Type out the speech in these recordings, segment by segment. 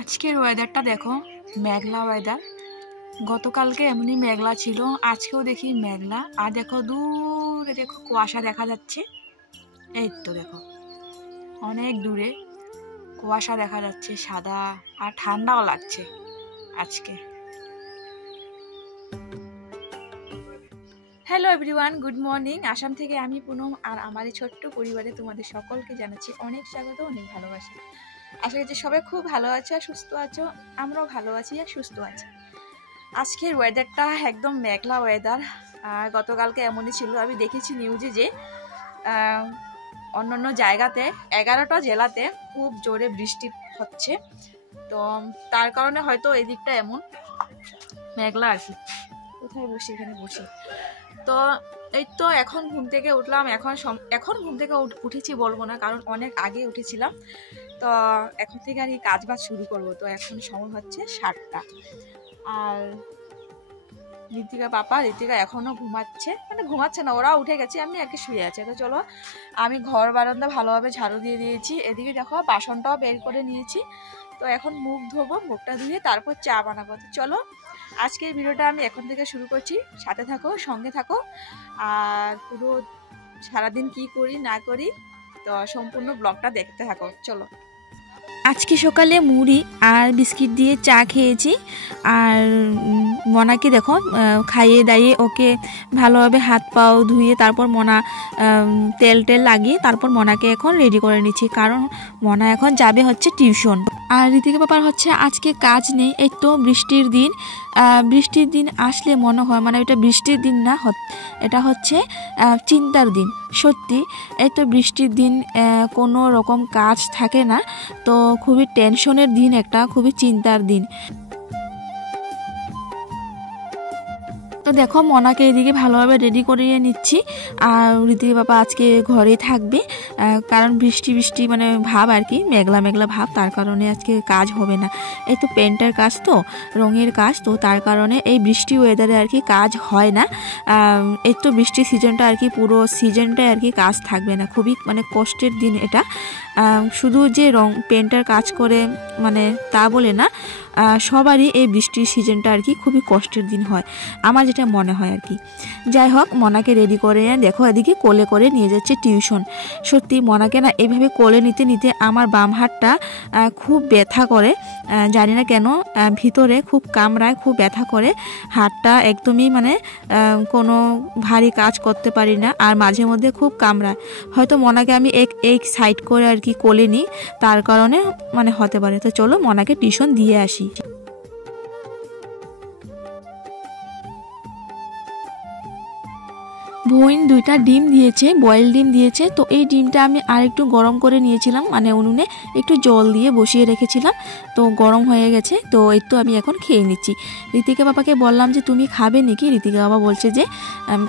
আজকের ওয়েদারটা দেখো, মেঘলা ওয়েদার। গতকালকে এমনি মেঘলা ছিল, আজকেও দেখি মেঘলা। আর দেখো দূরে দেখো কুয়াশা দেখা যাচ্ছে। এই তো দেখো অনেক দূরে কুয়াশা দেখা যাচ্ছে সাদা, আর ঠান্ডাও লাগছে আজকে। Hello everyone, good morning. Assam থেকে আমি পুনম আর আমার এই ছোট্ট পরিবারে তোমাদের সকলকে জানাচ্ছি অনেক স্বাগত, অনেক ভালোবাসা। আশা করছি সবাই খুব ভালো আছো আর সুস্থ আছো। আমরাও ভালো আছি আর সুস্থ আছি। আজকের ওয়েদারটা একদম মেঘলা ওয়েদার। গতকালকে এমনই ছিল। আমি দেখেছি নিউজে যে অন্যান্য জায়গাতে 11টা জেলাতে খুব জোরে বৃষ্টি হচ্ছে, তো তার কারণে হয়তো এই দিকটা এমন মেঘলা আর কি। কোথায় বসি? এখানে বসি। তো এই তো এখন ঘুম থেকে উঠলাম। এখন ঘুম থেকে উঠেছি বলবো না, কারণ অনেক আগে উঠেছিলাম। তো এখন থেকে আর কি কাজ বাজ শুরু করবো। তো এখন সময় হচ্ছে 7টা। আর ঋতিকা এখনো ঘুমাচ্ছে, মানে ঘুমাচ্ছে না, ওরা উঠে গেছে, আমি আর কি শুয়ে আছে। তো চলো, আমি ঘর বারান্দা ভালোভাবে ঝাড়ু দিয়ে দিয়েছি। এদিকে দেখো বাসনটাও বের করে নিয়েছি। তো এখন মুখ ধোবো, মুখটা ধুয়ে তারপর চা বানাবো। তো চলো, আজকের ভিডিওটা আমি এখন থেকে শুরু করছি। সাথে থাকো, সঙ্গে থাকো, আর পুরো সারাদিন কি করি না করি তো সম্পূর্ণ ব্লগটা দেখতে থাকো। চলো। আজকে সকালে মুড়ি আর বিস্কিট দিয়ে চা খেয়েছি। আর মনাকে দেখো খাইয়ে দাইয়ে ওকে ভালোভাবে হাত পাও ধুয়ে তারপর মনা তেল লাগিয়ে তারপর মনাকে এখন রেডি করে নিচ্ছি, কারণ মনা এখন যাবে হচ্ছে টিউশন। আর ঋতিকা পাপার হচ্ছে আজকে কাজ নেই। এই তো বৃষ্টির দিন, বৃষ্টির দিন আসলে মনে হয় মানে এটা বৃষ্টির দিন না, এটা হচ্ছে চিন্তার দিন। সত্যি এই তো বৃষ্টির দিন কোনো রকম কাজ থাকে না, তো খুবই টেনশনের দিন, একটা খুবই চিন্তার দিন। তো দেখো মনাকে এদিকে ভালোভাবে রেডি করিয়ে নিচ্ছি। আর ঋতিকা বাবা আজকে ঘরেই থাকবে, কারণ বৃষ্টি মানে ভাব আর কি, মেঘলা ভাব, তার কারণে আজকে কাজ হবে না। এই তো পেন্টার কাজ, তো রঙের কাজ, তো তার কারণে এই বৃষ্টি ওয়েদারে আর কি কাজ হয় না। এই তো বৃষ্টির সিজনটা আর কি, পুরো সিজনটাই আর কি কাজ থাকবে না। খুবই মানে কষ্টের দিন এটা। শুধু যে পেন্টার কাজ করে মানে তা বলে না, সবারই এই বৃষ্টির সিজনটা আর কি খুবই কষ্টের দিন হয়, আমার যেটা মনে হয় আর কি। যাই হোক, মনাকে রেডি করে দেখো এদিকে কোলে করে নিয়ে যাচ্ছে টিউশন। সত্যি মনাকে না এইভাবে কোলে নিতে নিতে আমার বাম হাতটা খুব ব্যথা করে, জানি না কেন, ভিতরে খুব কামড়ায়, খুব ব্যথা করে হাতটা, একদমই মানে কোনো ভারী কাজ করতে পারি না, আর মাঝে মধ্যে খুব কামড়ায়। হয়তো মনাকে আমি এক সাইড করে আর কি কোলে নিই, তার কারণে মানে হতে পারে। তো চলো মনাকে টিউশন দিয়ে আসি। বোন 2টা ডিম দিয়েছে, বয়েল ডিম দিয়েছে। তো এই ডিমটা আমি আর একটু গরম করে নিয়েছিলাম, মানে উনুনে একটু জল দিয়ে বসিয়ে রেখেছিলাম, তো গরম হয়ে গেছে। তো এই তো আমি এখন খেয়ে নিচ্ছি। ঋতিকা বাবাকে বললাম যে তুমি খাবে নাকি, ঋতিকা বাবা বলছে যে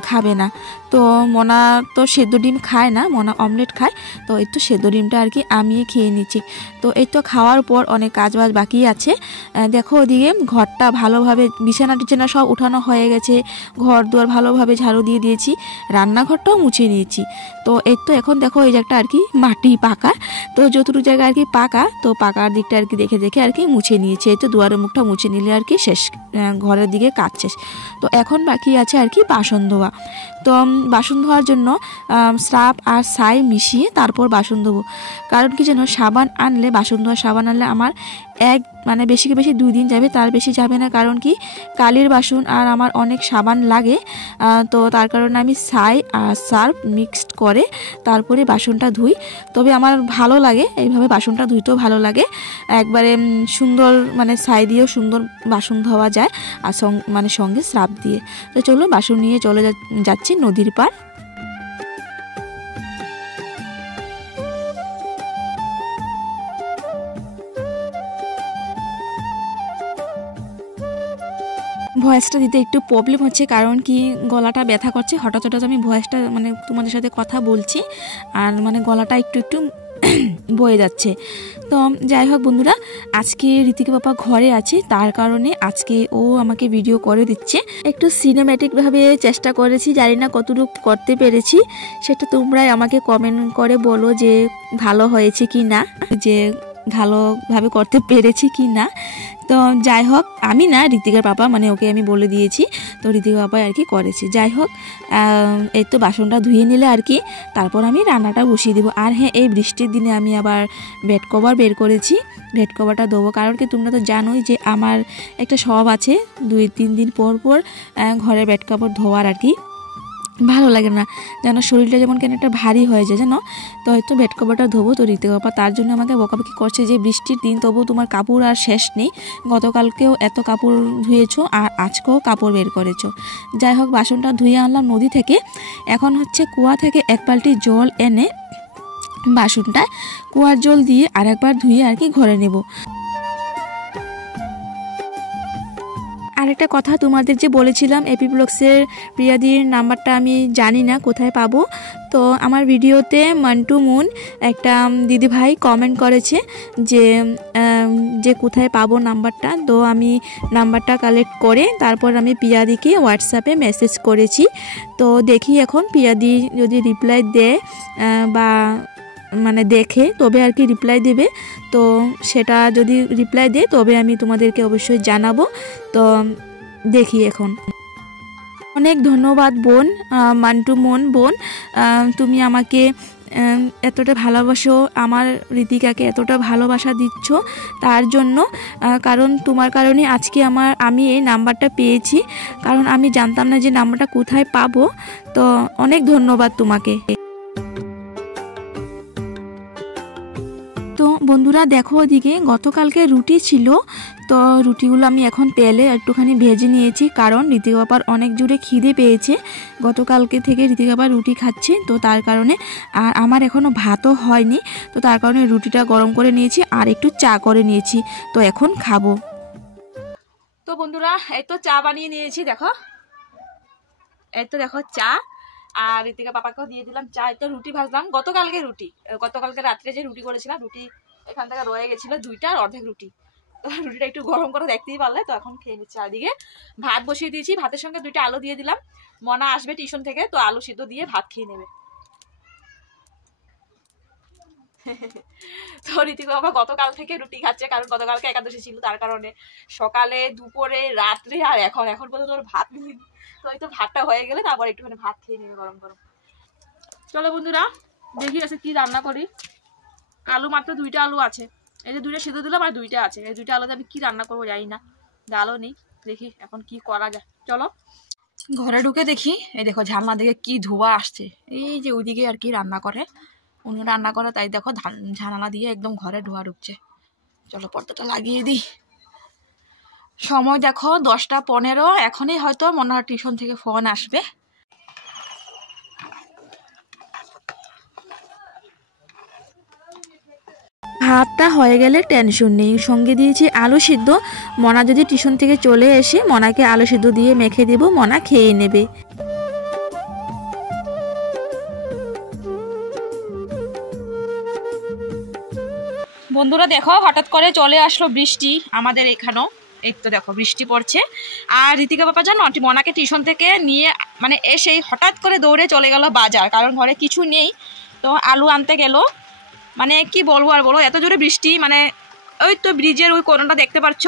খাবে না। তো মনা তো সেদ্ধ ডিম খায় না, মনা অমলেট খায়। তো এই তো সেদ্ধ ডিমটা আর কি আমি খেয়ে নিচ্ছি। তো এই তো খাওয়ার পর অনেক কাজ বাজ বাকি আছে। দেখো ওদিকে ঘরটা ভালোভাবে বিছানা টিছানা সব উঠানো হয়ে গেছে, ঘর দুয়ার ভালোভাবে ঝাড়ু দিয়ে দিয়েছি, রান্নাঘরটাও মুছে নিয়েছি। তো এই তো এখন দেখো এই জায়গাটা আর কি মাটি পাকা, তো যতটুকু জায়গা আর কি পাকা, তো পাকার দিকটা আর কি দেখে আর কি মুছে নিয়েছে। এই তো দুয়ারের মুখটা মুছে নিলে আর কি শেষ, ঘরের দিকে কাজ শেষ। তো এখন বাকি আছে আর কি বাসন ধোয়া। তো বাসন ধোয়ার জন্য স্রাব আর ছাই মিশিয়ে তারপর বাসন ধোবো। কারণ কি যেন সাবান আনলে, বাসন ধোয়ার সাবান আনলে আমার মানে বেশি 2 দিন যাবে, তার বেশি যাবে না। কারণ কি কালির বাসন আর আমার অনেক সাবান লাগে, তো তার কারণে আমি ছাই আর সার্ফ মিক্সড করে তারপরে বাসনটা ধুই। তবে আমার ভালো লাগে এইভাবে বাসনটা ধুইতেও ভালো লাগে, একবারে সুন্দর মানে ছাই দিয়েও সুন্দর বাসন ধোয়া যায়, আর মানে সঙ্গে স্রাব দিয়ে। তো চলো বাসন নিয়ে চলে যাচ্ছি নদীর পার। ভয়েসটা দিতে একটু প্রবলেম হচ্ছে, কারণ কি গলাটা ব্যথা করছে। হঠাৎ আমি ভয়েসটা মানে তোমাদের সাথে কথা বলছি, আর মানে গলাটা একটু বয়ে যাচ্ছে। তো যাই হোক বন্ধুরা, আজকে ঋতিকা বাবা ঘরে আছে, তার কারণে আজকে ও আমাকে ভিডিও করে দিচ্ছে। একটু সিনেম্যাটিকভাবে চেষ্টা করেছি, জানি না কতটুকু করতে পেরেছি, সেটা তোমরাই আমাকে কমেন্ট করে বলো যে ভালো হয়েছে কি না। যে ভালোভাবে করতে পেরেছি কি না। তো যাই হোক, আমি না, ঋতিকার পাপা, মানে ওকে আমি বলে দিয়েছি, তো ঋতিকার পাপাই আর কি করেছি। যাই হোক, এই তো বাসনটা ধুয়ে নিলে আর কি তারপর আমি রান্নাটা বসিয়ে দেবো। আর হ্যাঁ, এই বৃষ্টির দিনে আমি আবার বেড কভার বের করেছি, বেড কভারটা দেবো। কারণ কি তোমরা তো জানোই যে আমার একটা স্বভাব আছে 2-3 দিন পর পর ঘরে বেড কভার ধোয়ার আর কি ভালো লাগে না, যেন শরীরটা যেমন কেন একটা ভারী হয়ে যায় জানো। তো হয়তো বেড কভারটা ধোবো, তো ঋতিক বাবা তার জন্য আমাকে বকাবকি করছে যে বৃষ্টির দিন তবু তোমার কাপড় আর শেষ নেই, গতকালকেও এত কাপড় ধুয়েছো আর আজকেও কাপড় বের করেছো। যাই হোক, বাসনটা ধুয়ে আনলাম নদী থেকে। এখন হচ্ছে কুয়া থেকে 1 বালতি জল এনে বাসনটা কুয়ার জল দিয়ে আর একবার ধুয়ে আর কি ঘরে নেব। আরেকটা কথা, তোমাদের যে বলেছিলাম এপি ব্লগসের প্রিয়াদির নাম্বারটা আমি জানি না কোথায় পাবো। তো আমার ভিডিওতে মান্টু মুন একটা দিদিভাই কমেন্ট করেছে যে কোথায় পাবো নাম্বারটা। তো আমি নাম্বারটা কালেক্ট করে তারপর আমি প্রিয়াদিকে হোয়াটসঅ্যাপে মেসেজ করেছি। তো দেখি এখন প্রিয়াদি যদি রিপ্লাই দেয় বা মানে দেখে তবে আর কি রিপ্লাই দেবে। তো সেটা যদি রিপ্লাই দেয় তবে আমি তোমাদেরকে অবশ্যই জানাবো। তো দেখি এখন। অনেক ধন্যবাদ বোন, মান্টু মন বোন, তুমি আমাকে এতটা ভালোবাসো, আমার ঋতিকাকে এতটা ভালোবাসা দিচ্ছ তার জন্য। কারণ তোমার কারণে আজকে আমি এই নাম্বারটা পেয়েছি, কারণ আমি জানতাম না যে নাম্বারটা কোথায় পাবো। তো অনেক ধন্যবাদ তোমাকে। তো বন্ধুরা দেখো, ওদিকে গতকালকে রুটি ছিল, তো রুটিগুলো আমি এখন তেলে একটুখানি ভেজে নিয়েছি, কারণ ঋতিক বাবার অনেক জোরে খিদে পেয়েছে। গতকালকে থেকে ঋতিক বাবা রুটি খাচ্ছে, তো তার কারণে। আর আমার এখনও ভাতও হয়নি, তো তার কারণে রুটিটা গরম করে নিয়েছি আর একটু চা করে নিয়েছি, তো এখন খাবো। তো বন্ধুরা এই তো চা বানিয়ে নিয়েছি, দেখো এই তো দেখো চা, আর ঋতিকা পাপাকেও দিয়ে দিলাম চা। তো রুটি ভাজলাম, গতকালকে রাত্রে যে রুটি করেছিলাম, রুটি এখান থেকে রয়ে গেছিল 2টা আর অর্ধেক রুটি। তো রুটিটা একটু গরম করে দেখতেই পারলে, তো এখন খেয়ে নিচ্ছি। আর দিকে ভাত বসিয়ে দিয়েছি, ভাতের সঙ্গে 2টা আলু দিয়ে দিলাম। মনা আসবে টিউশন থেকে, তো আলু সিদ্ধ দিয়ে ভাত খেয়ে নেবে। তো ঋতিক বাবা গতকাল থেকে রুটি খাচ্ছে, কারণ গতকালকে একাদশী ছিল, তার কারণে সকালে দুপুরে রাত্রে আর এখন পর্যন্ত ভাত মিলিনি। তো হয়তো ভাতটা হয়ে গেলে তারপর একটুখানি ভাত খেয়ে নেবে গরম গরম। চলো বন্ধুরা দেখি আছে কি রান্না করি। আলু মাত্র 2টা আলু আছে, এই যে 2টা সিদ্ধ দিলাম আর 2টা আছে। এই 2টা আলুতে আমি কি রান্না করবো জানি না, ডালও নেই, দেখি এখন কি করা যায়। চলো ঘরে ঢুকে দেখি, এই দেখো ঝালনা দিকে কি ধোঁয়া আসছে, এই যে ওইদিকে আর কি রান্না করে, উনি রান্না করে, তাই দেখো জানালা দিয়ে একদম ঘরে ধোঁয়া ঢুকছে। চলো পর্দাটা লাগিয়ে দিই। সময় দেখো 10টা 15, এখনই হয়তো মনে হয় টিউশন থেকে ফোন আসবে। ভাতটা হয়ে গেলে টেনশন নেই, সঙ্গে দিয়েছি আলু সিদ্ধ। মনা যদি টিউশন থেকে চলে এসে মনাকে আলু সিদ্ধ দিয়ে মেখে দেব, মনা খেয়ে নেবে। বন্ধুরা দেখো হঠাৎ করে চলে আসলো বৃষ্টি আমাদের এখানেও, এই তো দেখো বৃষ্টি পড়ছে। আর ঋতিকা বাবা জানো আন্টি মনাকে টিউশন থেকে নিয়ে মানে এসেই হঠাৎ করে দৌড়ে চলে গেল বাজার, কারণ ঘরে কিছু নেই, তো আলু আনতে গেল। মানে কি বলবো আর বলো, এত জোরে বৃষ্টি, মানে ওই তো ব্রিজের ওই কোণাটা দেখতে পাচ্ছ,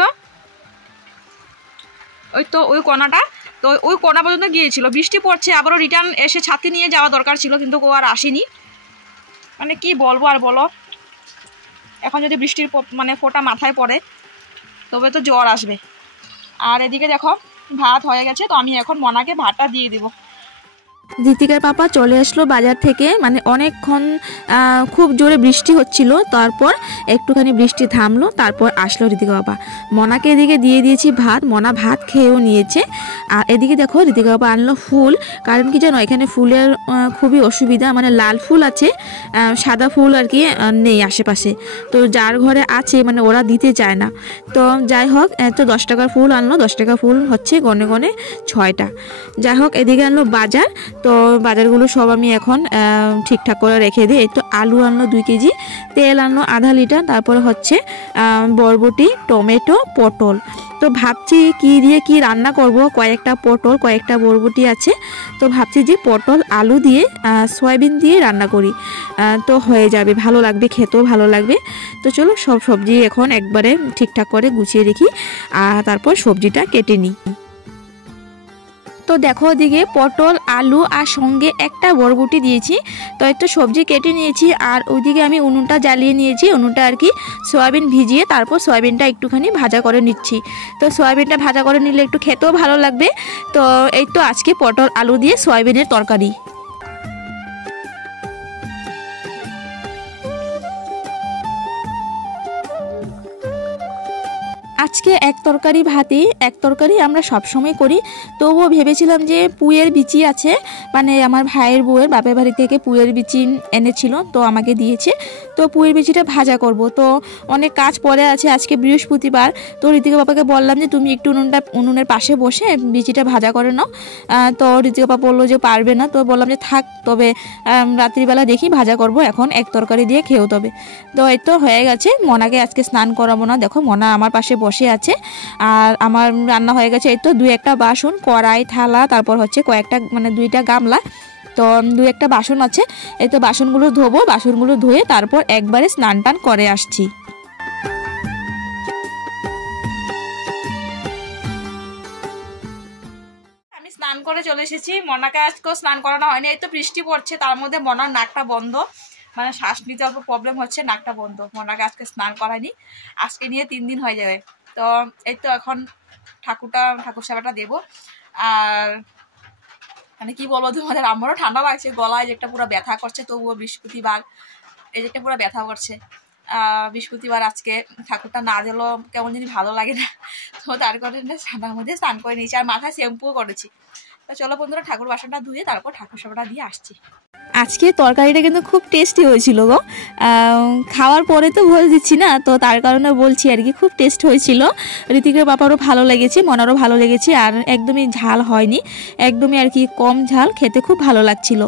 ওই তো ওই কোণাটা, তো ওই কোণা পর্যন্ত গিয়েছিল, বৃষ্টি পড়ছে, আবারও রিটার্ন এসে ছাতি নিয়ে যাওয়া দরকার ছিল, কিন্তু ও আর আসেনি। মানে কি বলবো আর বলো, এখন যদি বৃষ্টির মানে ফোঁটা মাথায় পড়ে তবে তো জ্বর আসবে। আর এদিকে দেখো ভাত হয়ে গেছে, তো আমি এখন মনাকে ভাতটা দিয়ে দিব। ঋতিকার পাপা চলে আসলো বাজার থেকে, মানে অনেকক্ষণ খুব জোরে বৃষ্টি হচ্ছিল, তারপর একটুখানি বৃষ্টি থামলো, তারপর আসলো ঋতিকা বাবা। মনাকে এদিকে দিয়ে দিয়েছি ভাত, মনা ভাত খেয়েও নিয়েছে। আর এদিকে দেখো ঋতিকা বাবা আনলো ফুল, কারণ কি জানো এখানে ফুলের খুবই অসুবিধা, মানে লাল ফুল আছে, সাদা ফুল আর কি নেই আশেপাশে, তো যার ঘরে আছে মানে ওরা দিতে চায় না। তো যাই হোক তো 10 টাকার ফুল আনলো, 10 টাকা ফুল হচ্ছে গনে গনে 6টা। যাই হোক এদিকে আনলো বাজার, তো বাজারগুলো সব আমি এখন ঠিকঠাক করে রেখে দিই। এই তো আলু আনলো 2 কেজি, তেল আনলো আধা লিটার, তারপরে হচ্ছে বরবটি, টমেটো, পটল, তো ভাবছি কি দিয়ে কি রান্না করব, কয়েকটা পটল কয়েকটা বরবটি আছে, তো ভাবছি যে পটল আলু দিয়ে সয়াবিন দিয়ে রান্না করি, তো হয়ে যাবে, ভালো লাগবে, খেতেও ভালো লাগবে। তো চলো সব সবজি এখন একবারে ঠিকঠাক করে গুছিয়ে রেখি আর তারপর সবজিটা কেটে নিই। তো দেখো ওদিকে পটল আলু আর সঙ্গে একটা বরবটি দিয়েছি, তো একটু সবজি কেটে নিয়েছি আর ওইদিকে আমি উনুনটা জ্বালিয়ে নিয়েছি, উনুনটা আর কি সয়াবিন ভিজিয়ে তারপর সয়াবিনটা একটুখানি ভাজা করে নিচ্ছি। তো সয়াবিনটা ভাজা করে নিলে একটু খেতেও ভালো লাগবে। তো এই তো আজকে পটল আলু দিয়ে সয়াবিনের তরকারি। আজকে এক তরকারি ভাতে এক তরকারি আমরা সবসময় করি, তবুও ভেবেছিলাম যে পুঁয়ের বিচি আছে, মানে আমার ভাইয়ের বউয়ের বাপের বাড়ি থেকে পুঁয়ের বিচি এনেছিল, তো আমাকে দিয়েছে, তো পুঁয়ের বিচিটা ভাজা করব। তো অনেক কাজ পড়ে আছে, আজকে বৃহস্পতিবার, তো ঋতিকা বাবাকে বললাম যে তুমি একটু উনুনের পাশে বসে বিচিটা ভাজা করে নাও। তো ঋতিকা বাবা বললো যে পারবে না, তো বললাম যে থাক, তবে রাত্রিবেলা দেখি ভাজা করব, এখন এক তরকারি দিয়ে খেয়েও তবে। তো এই তো হয়ে গেছে, মনাকে আজকে স্নান করাবো না, দেখো মনা আমার পাশে বসে আছে আর আমার রান্না হয়ে গেছে। এই তো 2-1টা বাসন, কড়াই থালা, তারপর হচ্ছে কয়েকটা মানে 2টা গামলা, তো 2-1টা বাসন আছে। এই তো বাসনগুলো ধোবো, বাসনগুলো ধুয়ে তারপর একবারে স্নান টান করে আসছি। আমি স্নান করে চলে এসেছি, মনাকে আজকেও স্নান করানো হয়নি। এই তো বৃষ্টি পড়ছে, তার মধ্যে মনার নাকটা বন্ধ, মানে শ্বাস নিতে অল্প প্রবলেম হচ্ছে, নাকটা বন্ধ। মনাকে আজকে স্নান করায়নি, আজকে নিয়ে 3 দিন হয়ে যাবে। তো এই তো এখন ঠাকুর সেবাটা দেবো। আর মানে কি বলবো তোমাদের, আমারও ঠান্ডা লাগছে, গলায় যে একটা পুরো ব্যথা করছে, তবুও বৃহস্পতিবার এই যে একটা পুরো ব্যথা করছে। বৃহস্পতিবার আজকে ঠাকুরটা না দিলেও কেমন যদি ভালো লাগে না, তো তার কারণে ঠান্ডার মধ্যে স্নান করে নিয়েছি আর মাথায় শ্যাম্পুও করেছি। তো চলো বন্ধুরা, ঠাকুর বাসনটা ধুয়ে তারপর ঠাকুর সেবাটা দিয়ে আসছি। আজকে তরকারিটা কিন্তু খুব টেস্টি হয়েছিল গো, খাওয়ার পরে তো বলে দিচ্ছি না, তো তার কারণে বলছি আর কি, খুব টেস্ট হয়েছিল। ঋতিকের বাবারও ভালো লেগেছে, মনারও ভালো লেগেছে, আর একদমই ঝাল হয়নি, একদমই আর কি কম ঝাল, খেতে খুব ভালো লাগছিল।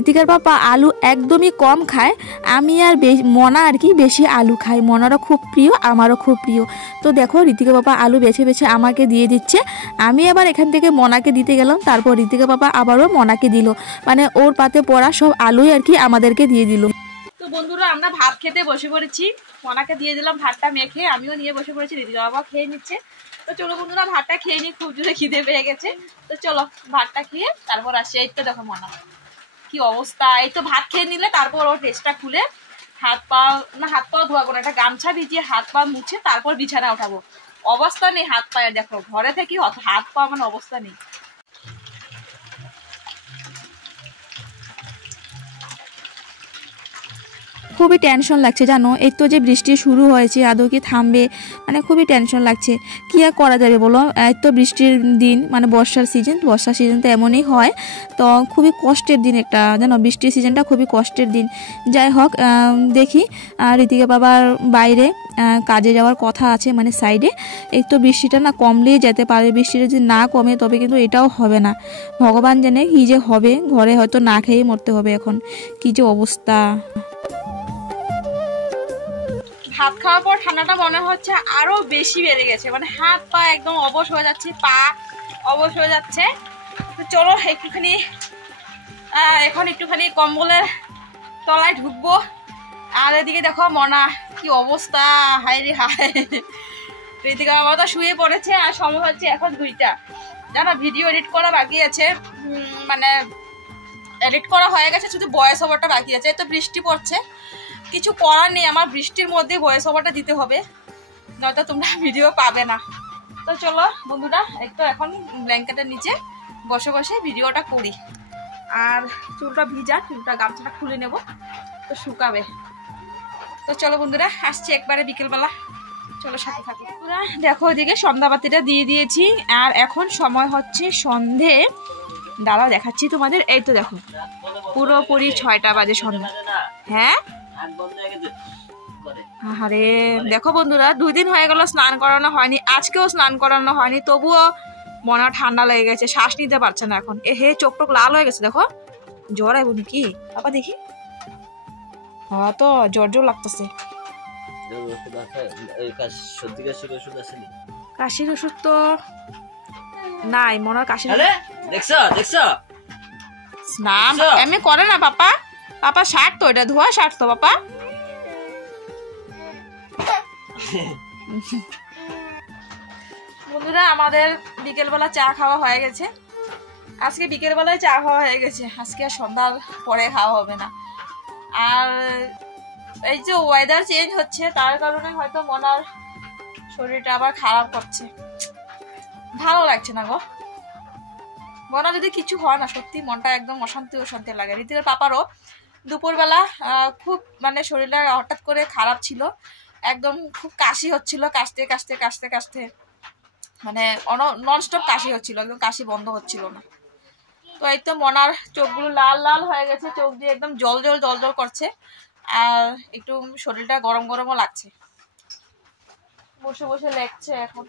ঋতিকার পাপা আলু একদমই কম খায়, আমি আর মনা আর কি বেশি আলু খাই, মনারও খুব প্রিয়, আমারও খুব প্রিয়। তো দেখো ঋতিকা পাপা আলু বেছে বেছে আমাকে দিয়ে দিচ্ছে, আমি আবার এখান থেকে মনাকে দিতে গেলাম, তারপর ঋতিকা পাপা আবারও মনাকে দিল, মানে ওর পাতে পড়া সব আলুই আর কি আমাদেরকে দিয়ে দিল। তো বন্ধুরা, আমরা ভাত খেতে বসে পড়েছি, মনাকে দিয়ে দিলাম ভাতটা মেখে, আমিও নিয়ে বসে পড়েছি, ঋতিকা বাবা খেয়ে নিচ্ছে। তো চলো বন্ধুরা, ভাতটা খেয়ে নিই, খুব জোরে খিদে পেয়ে গেছে। তো চলো ভাতটা খেয়ে তারপর আসি। এই তো দেখো মনা কি অবস্থা, এই তো ভাত খেয়ে নিলে তারপর ওর ড্রেসটা খুলে হাত পা ধোয়াবো না, একটা গামছা ভিজিয়ে হাত পা মুছে তারপর বিছানা উঠাবো। অবস্থা নেই হাত পায়ে, দেখো ঘরে থেকে হাত পা মানে অবস্থা নেই। খুবই টেনশন লাগছে জানো, এই তো যে বৃষ্টি শুরু হয়েছে, আদৌ কি থামবে, মানে খুবই টেনশন লাগছে। কি আর করা যাবে বলো, এই তো বৃষ্টির দিন, মানে বর্ষার সিজন তো এমনই হয়, তো খুবই কষ্টের দিন একটা জানো, বৃষ্টির সিজনটা খুবই কষ্টের দিন। যাই হোক, দেখি ঋতিকা বাবার বাইরে কাজে যাওয়ার কথা আছে, মানে সাইডে। এই তো বৃষ্টিটা না কমলেই যেতে পারে, বৃষ্টিটা যদি না কমে তবে কিন্তু এটাও হবে না, ভগবান জানে কি যে হবে, ঘরে হয়তো না খেয়ে মরতে হবে এখন, কি যে অবস্থা। ভাত খাওয়ার পর ঠান্ডাটা মনে হচ্ছে আরো বেশি বেড়ে গেছে, মানে হাত পা একদম অবশ হয়ে যাচ্ছে, পা অবশ হয়ে যাচ্ছে। তো চলো একটুখানি কম্বলের তলায় ঢুকবো। আর এদিকে দেখো মনা কি অবস্থা, হায় রে হায়, ঋতিকা বাবা তো শুয়ে পড়েছে, আর সময় হচ্ছে এখন 2টা। জানো ভিডিও এডিট করা বাকি আছে, মানে এডিট করা হয়ে গেছে, শুধু ভয়েস ওভারটা বাকি আছে। তো বৃষ্টি পড়ছে, কিছু করার নেই, আমার বৃষ্টির মধ্যে ভয়েস ওভারটা দিতে হবে, নয়তো তোমরা ভিডিও পাবে না। তো চলো বন্ধুরা, একটু এখন ব্ল্যাঙ্কেটের নিচে বসে বসে ভিডিওটা করি। আর চুলটা ভিজা, চুলটা গামছাটা খুলে নেব, তো শুকাবে। তো চলো বন্ধুরা, আসছি একবারে বিকেলবেলা, চলো সাথে থাকো বন্ধুরা। দেখো ওইদিকে সন্ধ্যাবাতিটা দিয়ে দিয়েছি, আর এখন সময় হচ্ছে সন্ধে, দাঁড়াও দেখাচ্ছি তোমাদের। এই তো দেখো পুরোপুরি 6টা বাজে সন্ধ্যা। হ্যাঁ আরে দেখো বন্ধুরা, 2 দিন হয়ে গেল স্নান করানো হয়নি, আজকেও স্নান করানো হয়নি, তবুও মনে ঠান্ডা লেগে গেছে, শ্বাস নিতে পারছে না এখন। হে চোখ লাল হয়ে গেছে, দেখো জ্বর আইব নাকি বাবা, দেখি। হ্যাঁ তো জ্বর লাগতেছে। কাশির ওষুধ তো নাই মনে হয়। কাশির স্নান এমনি করে না পাপা, পাপা শার্ট তো, এটা ধোয়া শার্ট তো পাপা। বন্ধুরা আমাদের বিকেলবেলা চা খাওয়া হয়ে গেছে, আজকে বিকেলবেলায় চা খাওয়া হয়ে গেছে, আজকে আর সন্ধ্যার পরে খাওয়া হবে না। আর এই যে ওয়েদার চেঞ্জ হচ্ছে তার কারণে হয়তো মনার শরীরটা আবার খারাপ করছে, ভালো লাগছে না গো। মনা যদি কিছু হয় না সত্যি মনটা একদম অশান্তি অশান্তি লাগে। ঋতিকের পাপারও দুপুরবেলা খুব মানে শরীরটা হঠাৎ করে খারাপ ছিল, একদম খুব কাশি হচ্ছিল, কাশতে কাশতে কাশতে কাশতে মানে ননস্টপ কাশি হচ্ছিল, একদম কাশি বন্ধ হচ্ছিল না। তো এই তো মনার চোখগুলো লাল লাল হয়ে গেছে, চোখ দিয়ে একদম জল জল জল জল করছে, আর একটু শরীরটা গরম গরমও লাগছে, বসে বসে লেগছে এখন।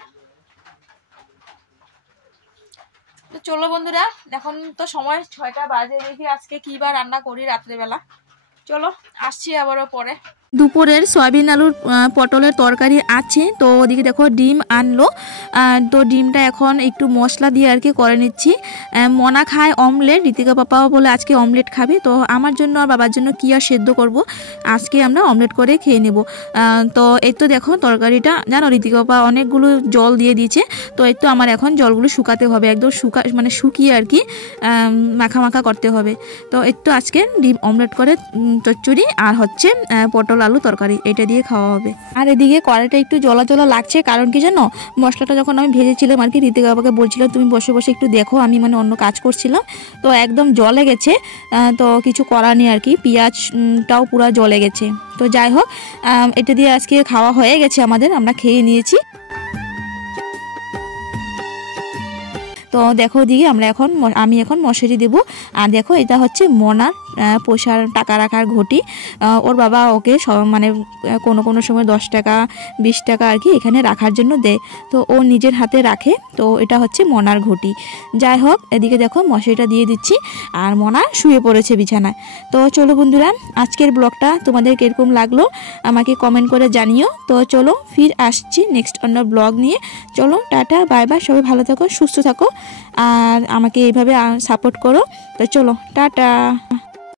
তো চলো বন্ধুরা, এখন তো সময় 6টা বাজে, দেখি আজকে কি বা রান্না করি রাত্রেবেলা। চলো আসছি আবারও পরে। দুপুরের সয়াবিন আলুর পটলের তরকারি আছে, তো ওদিকে দেখো ডিম আনলো, তো ডিমটা এখন একটু মশলা দিয়ে আর কি করে নিচ্ছি। মনা খায় অমলেট, ঋতিকা পাপাও বলে আজকে অমলেট খাবে, তো আমার জন্য আর বাবার জন্য কি আর সেদ্ধ করব, আজকে আমরা অমলেট করে খেয়ে নেব। তো এই তো দেখো তরকারিটা জানো ঋতিকা পাপা অনেকগুলো জল দিয়ে দিয়েছে, তো এই তো আমার এখন জলগুলো শুকাতে হবে, একদম মানে শুকিয়ে আর কি মাখা মাখা করতে হবে। তো এই তো আজকে ডিম অমলেট করে চচ্চড়ি আর হচ্ছে পটল আলু তরকারি এটা দিয়ে খাওয়া হবে। আর এদিকে কড়াইটা একটু জলা জলা লাগছে, কারণ কি জানো মশলাটা যখন আমি ভেজেছিলাম আর কি ঋতিকা বাবাকে বলছিলাম তুমি বসে বসে একটু দেখো, আমি মানে অন্য কাজ করছিলাম, তো একদম জলে গেছে, তো কিছু করা নেই আর কি, পেঁয়াজটাও পুরো জলে গেছে। তো যাই হোক এটা দিয়ে আজকে খাওয়া হয়ে গেছে আমাদের, আমরা খেয়ে নিয়েছি। তো দেখো দিকে আমি এখন মশারি দেব। আর দেখো এটা হচ্ছে মনার পোষার টাকা রাখার ঘটি, ওর বাবা ওকে মানে কোনো সময় 10 টাকা 20 টাকা আর কি এখানে রাখার জন্য দেয়, তো ও নিজের হাতে রাখে, তো এটা হচ্ছে মনার ঘটি। যাই হোক এদিকে দেখো মশারিটা দিয়ে দিচ্ছি, আর মনা শুয়ে পড়েছে বিছানায়। তো চলো বন্ধুরা, আজকের ব্লগটা তোমাদের কিরকম লাগলো আমাকে কমেন্ট করে জানিও। তো চলো ফির আসছি নেক্সট অন্য ব্লগ নিয়ে। চলো টাটা বাই বাই, সবাই ভালো থাকো সুস্থ থাকো আর আমাকে এইভাবে সাপোর্ট করো। তো চলো টাটা।